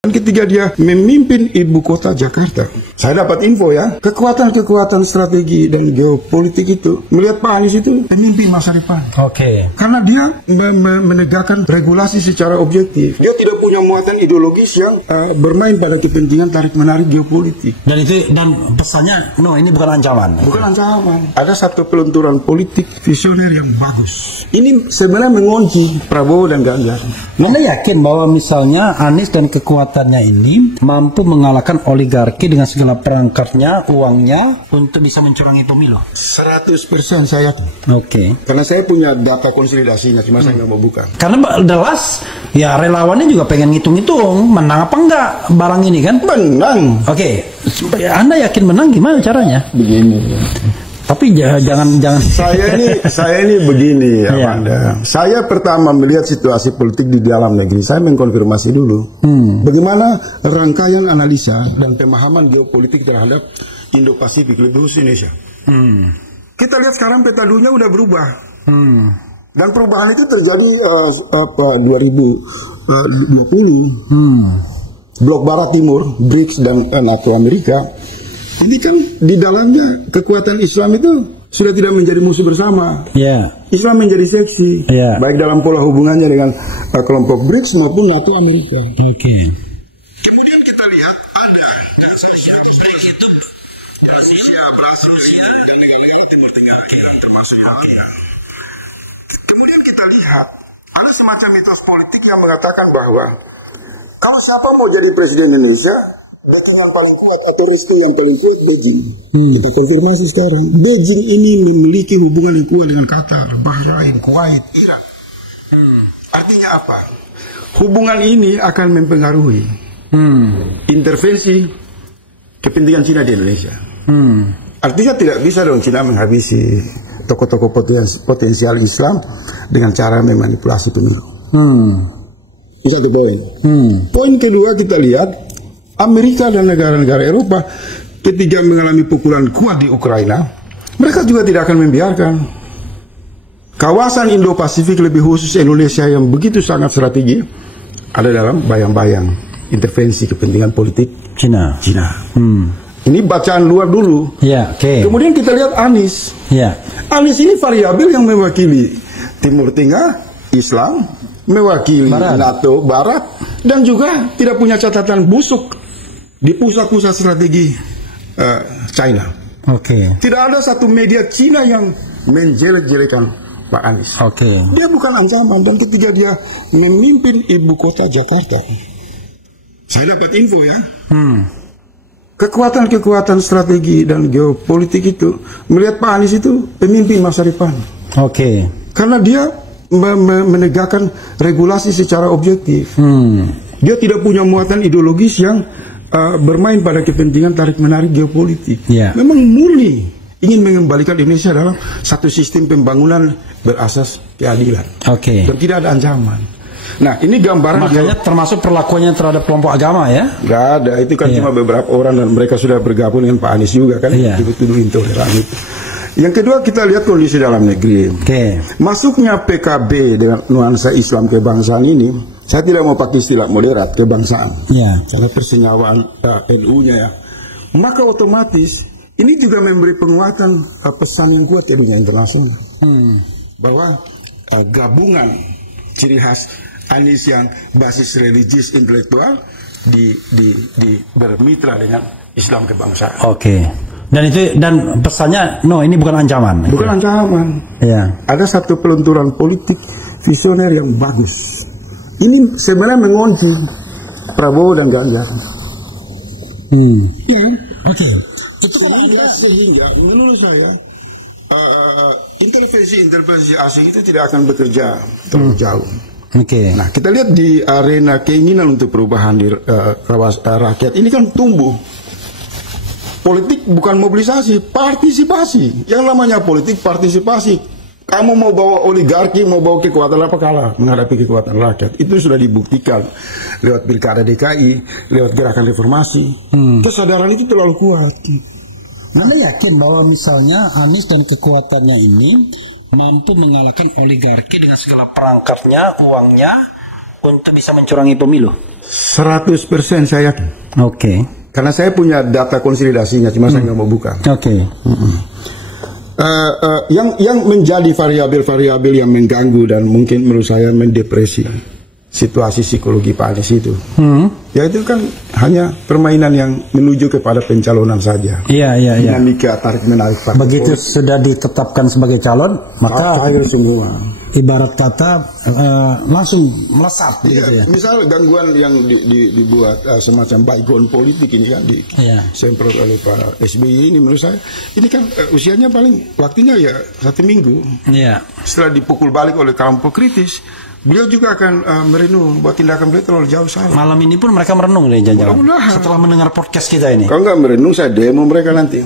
Ketika dia memimpin ibu kota Jakarta, saya dapat info ya, kekuatan-kekuatan strategi dan geopolitik itu melihat Pak Anies itu pemimpin masa depan. Karena dia menegakkan regulasi secara objektif. Dia tidak punya muatan ideologis yang bermain pada kepentingan tarik-menarik geopolitik. Dan pesannya, ini bukan ancaman. Bukan ancaman. Ada satu pelunturan politik visioner yang bagus. Ini sebenarnya mengunci Prabowo dan Ganjar. Anda yakin bahwa misalnya Anies dan kekuatannya ini mampu mengalahkan oligarki dengan segala perangkatnya, uangnya, untuk bisa mencurangi pemilu? 100% saya yakin. Karena saya punya data konsolidasinya, cuma saya nggak mau buka. Karena jelas, ya relawannya juga pengen ngitung-ngitung, menang apa enggak barang ini kan? Menang. Anda yakin menang gimana caranya? Begini. Tapi jangan. Saya ini begini, Amanda. Saya pertama melihat situasi politik di dalam negeri. Saya mengkonfirmasi dulu bagaimana rangkaian analisa dan pemahaman geopolitik terhadap Indo-Pasifik, lebih khusus Indonesia. Kita lihat sekarang peta dunia udah berubah. Dan perubahan itu terjadi 2020. Blok Barat Timur, BRICS dan NATO Amerika. Ini kan di dalamnya kekuatan Islam itu sudah tidak menjadi musuh bersama. Islam menjadi seksi, baik dalam pola hubungannya dengan kelompok BRICS maupun NATO Amerika. Kemudian kita lihat ada BRICS itu Rusia dan negara Timur Tengah termasuk Turki. Kemudian kita lihat ada semacam mitos politik yang mengatakan bahwa kalau siapa mau jadi presiden Indonesia, backing yang paling kuat atau restu yang paling kuat Beijing. Kita konfirmasi sekarang, Beijing ini memiliki hubungan yang kuat dengan Qatar, Bahrain, Kuwait, Irak. Artinya apa? Hubungan ini akan mempengaruhi intervensi kepentingan Cina di Indonesia. Artinya tidak bisa dong Cina menghabisi tokoh-tokoh potensial Islam dengan cara memanipulasi pemilu. Itu satu poin. Poin kedua kita lihat Amerika dan negara-negara Eropa ketika mengalami pukulan kuat di Ukraina, mereka juga tidak akan membiarkan kawasan Indo-Pasifik, lebih khusus Indonesia yang begitu sangat strategi, ada dalam bayang-bayang intervensi kepentingan politik Cina. Ini bacaan luar dulu. Kemudian kita lihat Anies. Anies ini variabel yang mewakili Timur Tengah, Islam, mewakili NATO Barat, dan juga tidak punya catatan busuk di pusat-pusat strategi China. Tidak ada satu media Cina yang menjelek-jelekan Pak Anies. Dia bukan ancaman. Dan ketika dia memimpin ibu kota Jakarta, saya dapat info ya, kekuatan-kekuatan strategi dan geopolitik itu melihat Pak Anies itu pemimpin masa depan. Karena dia menegakkan regulasi secara objektif. Dia tidak punya muatan ideologis yang bermain pada kepentingan tarik-menarik geopolitik. Memang murni ingin mengembalikan Indonesia dalam satu sistem pembangunan berasas keadilan. Dan tidak ada ancaman. Nah, ini gambaran. Makanya termasuk perlakuannya terhadap kelompok agama ya? Gak ada, itu kan cuma beberapa orang dan mereka sudah bergabung dengan Pak Anies juga kan, dituduh intoleran itu. Yang kedua kita lihat kondisi dalam negeri. Masuknya PKB dengan nuansa Islam kebangsaan ini, saya tidak mau pakai istilah moderat kebangsaan. Karena persenyawaan NU-nya ya. Maka otomatis ini juga memberi penguatan pesan yang kuat ke dunia internasional. Bahwa gabungan ciri khas Anies yang basis religius intelektual bermitra dengan Islam kebangsaan. Dan pesannya ini bukan ancaman. Bukan ancaman. Ada satu pelunturan politik visioner yang bagus. Ini sebenarnya mengunci Prabowo dan Ganjar. Sehingga menurut saya intervensi asing itu tidak akan bekerja terlalu jauh. Nah, kita lihat di arena keinginan untuk perubahan di rakyat ini kan tumbuh. Politik bukan mobilisasi, partisipasi. Yang namanya politik partisipasi. Kamu mau bawa oligarki, mau bawa kekuatan apa kalah menghadapi kekuatan rakyat. Itu sudah dibuktikan lewat pilkada DKI, lewat gerakan reformasi. Kesadaran itu terlalu kuat. Anda yakin bahwa misalnya Anies dan kekuatannya ini mampu mengalahkan oligarki dengan segala perangkatnya, uangnya, untuk bisa mencurangi pemilu? 100% saya yakin. Oke. Karena saya punya data konsolidasinya, cuma saya nggak mau buka. Oke. Yang menjadi variabel-variabel yang mengganggu dan mungkin menurut saya mendepresi situasi psikologi Pak Anies itu, ya itu kan hanya permainan yang menuju kepada pencalonan saja. Iya. Dinamika tarik menarik. Begitu sudah ditetapkan sebagai calon, maka akhir semua. Ibarat kata langsung melesat, gitu ya. Misal gangguan yang dibuat semacam baygon politik ini kan disemprot oleh Pak SBY ini, menurut saya ini kan usianya paling waktunya ya 1 minggu. Iya. Setelah dipukul balik oleh kelompok kritis, beliau juga akan merenung bahwa tindakan beliau terlalu jauh salah. Malam ini pun mereka merenung nih, jangan-jangan setelah mendengar podcast kita ini. Kalau nggak merenung, saya demo mereka nanti.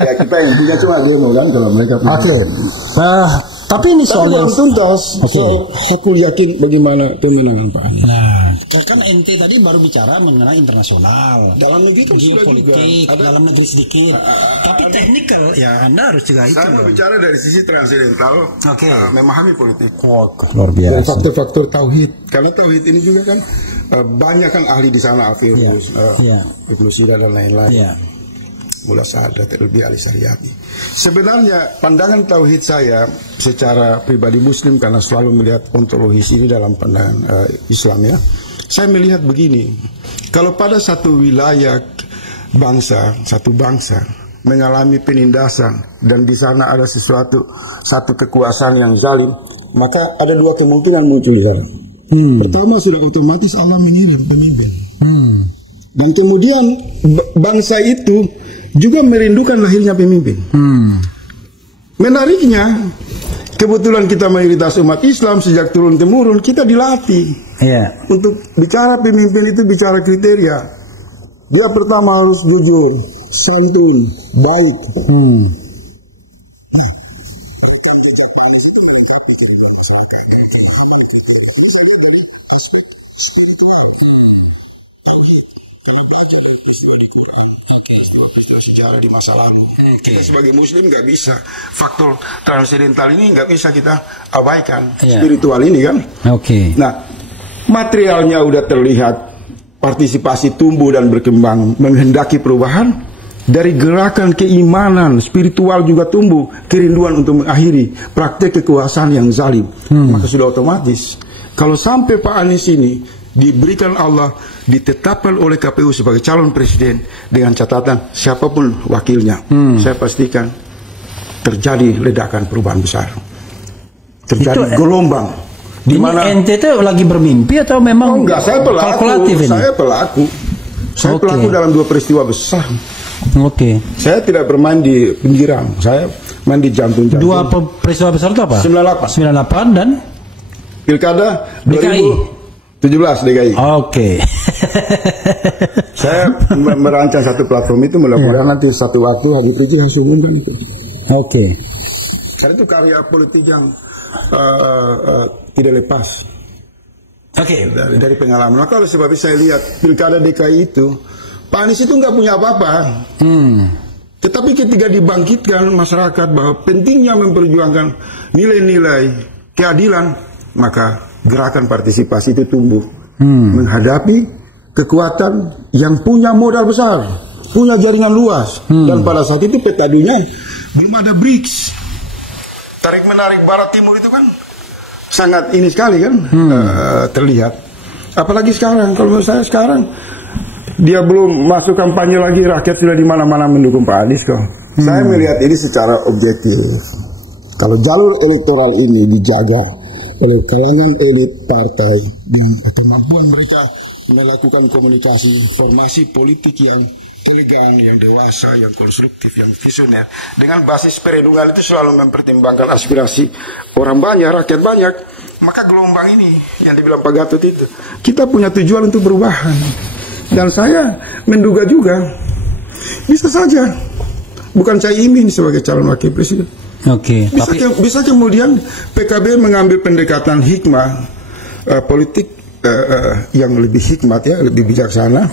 Ya kita yang punya cuma demo kan kalau mereka. Oke. Tapi ini soal yang tuntas. Aku yakin bagaimana pemenangan Pak Anies. Kan ente tadi baru bicara mengenai internasional, dalam negeri geopolitik, dalam negeri sedikit. Tapi teknikal ya Anda harus juga itu. Saya mau bicara dari sisi transidental, memahami politik. Luar biasa. Dan faktor-faktor tauhid. Karena tauhid ini juga kan banyak kan ahli di sana, Alfirus, Ibnu Sina dan lain-lain. Mullah Sa'adat lebih ahli syariati. Sebenarnya pandangan tauhid saya secara pribadi Muslim, karena selalu melihat ontologis ini dalam pandangan Islam ya. Saya melihat begini, kalau pada satu wilayah satu bangsa mengalami penindasan dan di sana ada satu kekuasaan yang zalim, maka ada 2 kemungkinan muncul di sana. Pertama, sudah otomatis Allah mengirim pemimpin. Dan kemudian bangsa itu juga merindukan lahirnya pemimpin. Menariknya, kebetulan kita mayoritas umat Islam, sejak turun-temurun kita dilatih untuk bicara pemimpin itu bicara kriteria. Dia pertama harus jujur, santun, baik. Sejarah di masa lalu. Kita sebagai Muslim nggak bisa faktor transidental ini nggak bisa kita abaikan. Spiritual ini kan. Nah, materialnya udah terlihat, partisipasi tumbuh dan berkembang, menghendaki perubahan. Dari gerakan keimanan spiritual juga tumbuh kerinduan untuk mengakhiri praktek kekuasaan yang zalim. Maka sudah otomatis kalau sampai Pak Anies ini diberikan Allah, ditetapkan oleh KPU sebagai calon presiden dengan catatan siapapun wakilnya, saya pastikan terjadi ledakan perubahan besar, terjadi gelombang. Di mana ente itu lagi bermimpi atau memang enggak? Saya pelaku. Saya pelaku dalam 2 peristiwa besar. Saya tidak bermain di pinggiran, saya main di jantung. 2 peristiwa besar itu apa? 98 dan Pilkada 2017 DKI. Saya merancang satu platform itu, mudah-mudahan nanti satu waktu Habib Rizik harus umumkan itu. Karena itu karya politik yang tidak lepas. Dari pengalaman. Maka oleh sebab itu saya lihat Pilkada DKI itu, Pak Anies itu nggak punya apa-apa. Tetapi ketika dibangkitkan masyarakat bahwa pentingnya memperjuangkan nilai-nilai keadilan, maka gerakan partisipasi itu tumbuh menghadapi kekuatan yang punya modal besar, punya jaringan luas. Dan pada saat itu peta dunia belum ada BRICS. Tarik menarik Barat Timur itu kan sangat ini sekali kan terlihat. Apalagi sekarang, kalau menurut saya sekarang dia belum masuk kampanye lagi, rakyat sudah di mana-mana mendukung Pak Anies kok. Saya melihat ini secara objektif. Kalau jalur elektoral ini dijaga oleh kalangan elit partai dan kemampuan mereka melakukan komunikasi, formasi politik yang elegan, yang dewasa, yang konstruktif, yang visioner, dengan basis perlindungan itu selalu mempertimbangkan aspirasi orang banyak, rakyat banyak, maka gelombang ini yang dibilang Pak Gatot itu, kita punya tujuan untuk perubahan. Dan saya menduga juga bisa saja bukan Caimin sebagai calon wakil presiden. Bisa kemudian PKB mengambil pendekatan hikmah politik yang lebih hikmat ya, lebih bijaksana,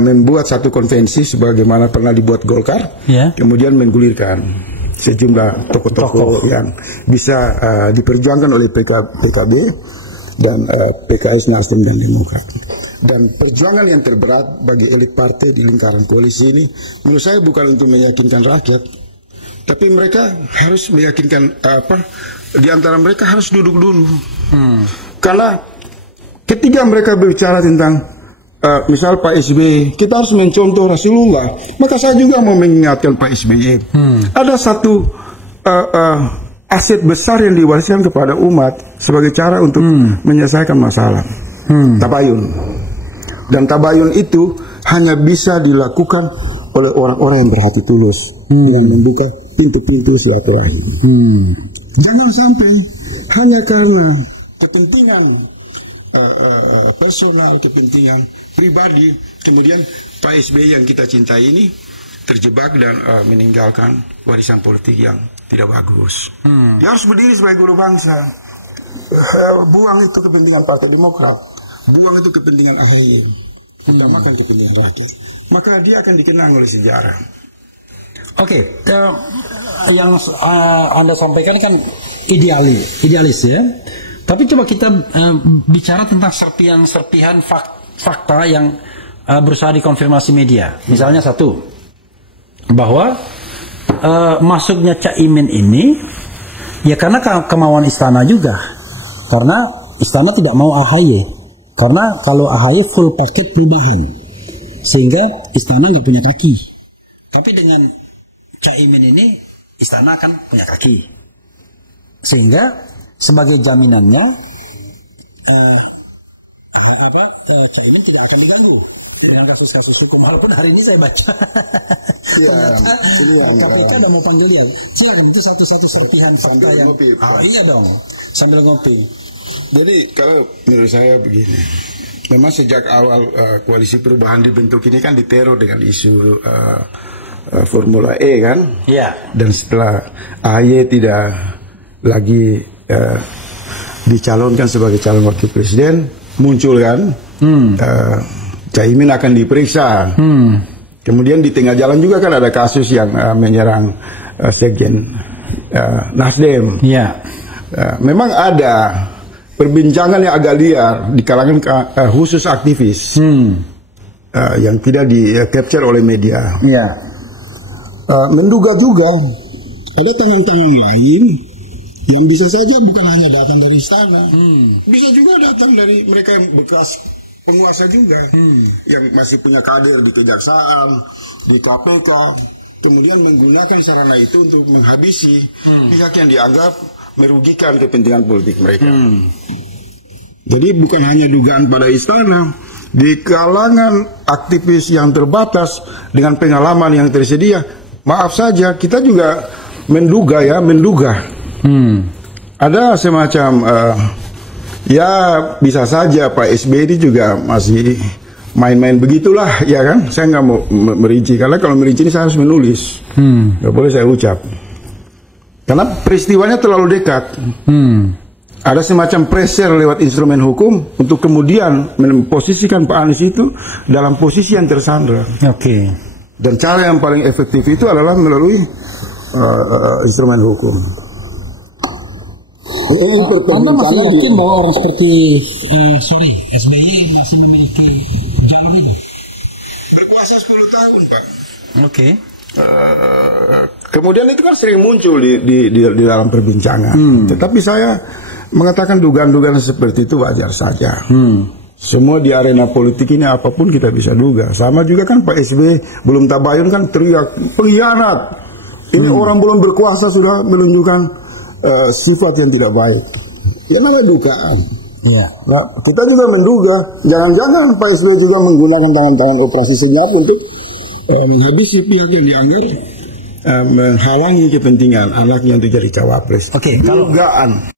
membuat satu konvensi sebagaimana pernah dibuat Golkar, kemudian menggulirkan sejumlah tokoh-tokoh yang bisa diperjuangkan oleh PKB dan PKS, Nasdem dan Demokrat. Dan perjuangan yang terberat bagi elit partai di lingkaran koalisi ini, menurut saya bukan untuk meyakinkan rakyat, tapi mereka harus meyakinkan di antara mereka harus duduk dulu. Karena ketika mereka berbicara tentang misal Pak SBY, kita harus mencontoh Rasulullah. Maka saya juga mau mengingatkan Pak SBY. Ada satu aset besar yang diwariskan kepada umat sebagai cara untuk menyelesaikan masalah. Tabayun. Dan tabayun itu hanya bisa dilakukan oleh orang-orang yang berhati tulus, yang membuka pintu-pintu silaturahmi. Jangan sampai hanya karena kepentingan personal, kepentingan pribadi, kemudian Pak SBY yang kita cintai ini terjebak dan meninggalkan warisan politik yang tidak bagus. Dia harus berdiri sebagai guru bangsa. Buang itu kepentingan Partai Demokrat, buang itu kepentingan AHY, utamakan kepentingan rakyat. Maka dia akan dikenang oleh sejarah. Oke, yang Anda sampaikan kan idealis ya. Tapi coba kita bicara tentang serpihan fakta yang berusaha dikonfirmasi media. Misalnya satu, bahwa masuknya Caimin ini ya karena kemauan istana juga. Karena istana tidak mau AHY. Karena kalau AHY full paket perubahan, sehingga istana nggak punya kaki. Tapi dengan Caimin ini istana akan punya kaki. Sehingga sebagai jaminannya Caimin tidak akan diganggu dengan kasus hukum. Walaupun hari ini saya baca KPK udah mau panggil dia. Silakan, itu satu-satu serpihan fakta yang iya dong, sambil ngopi. Jadi kalau menurut saya begini, memang sejak awal koalisi perubahan dibentuk ini kan diteror dengan isu Formula E kan. Iya. Dan setelah AHY tidak lagi dicalonkan sebagai calon wakil presiden, muncul kan Caimin akan diperiksa. Kemudian di tengah jalan juga kan ada kasus yang menyerang Sekjen Nasdem. Iya. Memang ada perbincangan yang agak liar di kalangan khusus aktivis yang tidak di-capture oleh media. Iya. Menduga juga ada tangan-tangan lain yang bisa saja bukan hanya datang dari istana, bisa juga datang dari mereka yang bekas penguasa juga, yang masih punya kader di kejaksaan, di KPK, kemudian menggunakan sarana itu untuk menghabisi pihak yang dianggap merugikan kepentingan politik mereka. Jadi bukan hanya dugaan pada istana, di kalangan aktivis yang terbatas dengan pengalaman yang tersedia, maaf saja kita juga menduga. Ada semacam ya bisa saja Pak SBY ini juga masih main-main begitulah, ya kan? Saya nggak mau merinci, karena kalau merinci ini saya harus menulis, nggak boleh saya ucap. Karena peristiwanya terlalu dekat. Ada semacam pressure lewat instrumen hukum untuk kemudian memposisikan Pak Anies itu dalam posisi yang tersandra. Oke. Dan cara yang paling efektif itu adalah melalui instrumen hukum. Anda masih yakin bahwa orang seperti SBY masih memiliki jalur ini? Berkuasa 10 tahun, Pak. Oke. Kemudian itu kan sering muncul di dalam perbincangan. Tetapi saya mengatakan dugaan-dugaan seperti itu wajar saja. Semua di arena politik ini apapun kita bisa duga. Sama juga kan Pak SBY belum tabayun kan teriak pengkhianat. Ini orang belum berkuasa sudah menunjukkan sifat yang tidak baik. Ya mana dugaan. Ya. Nah, kita juga menduga jangan-jangan Pak SBY juga menggunakan tangan-tangan operasi senyap untuk menghabisi pihak yang dianggap menghalangi kepentingan anaknya untuk jadi cawapres. Oke, kalau dugaan.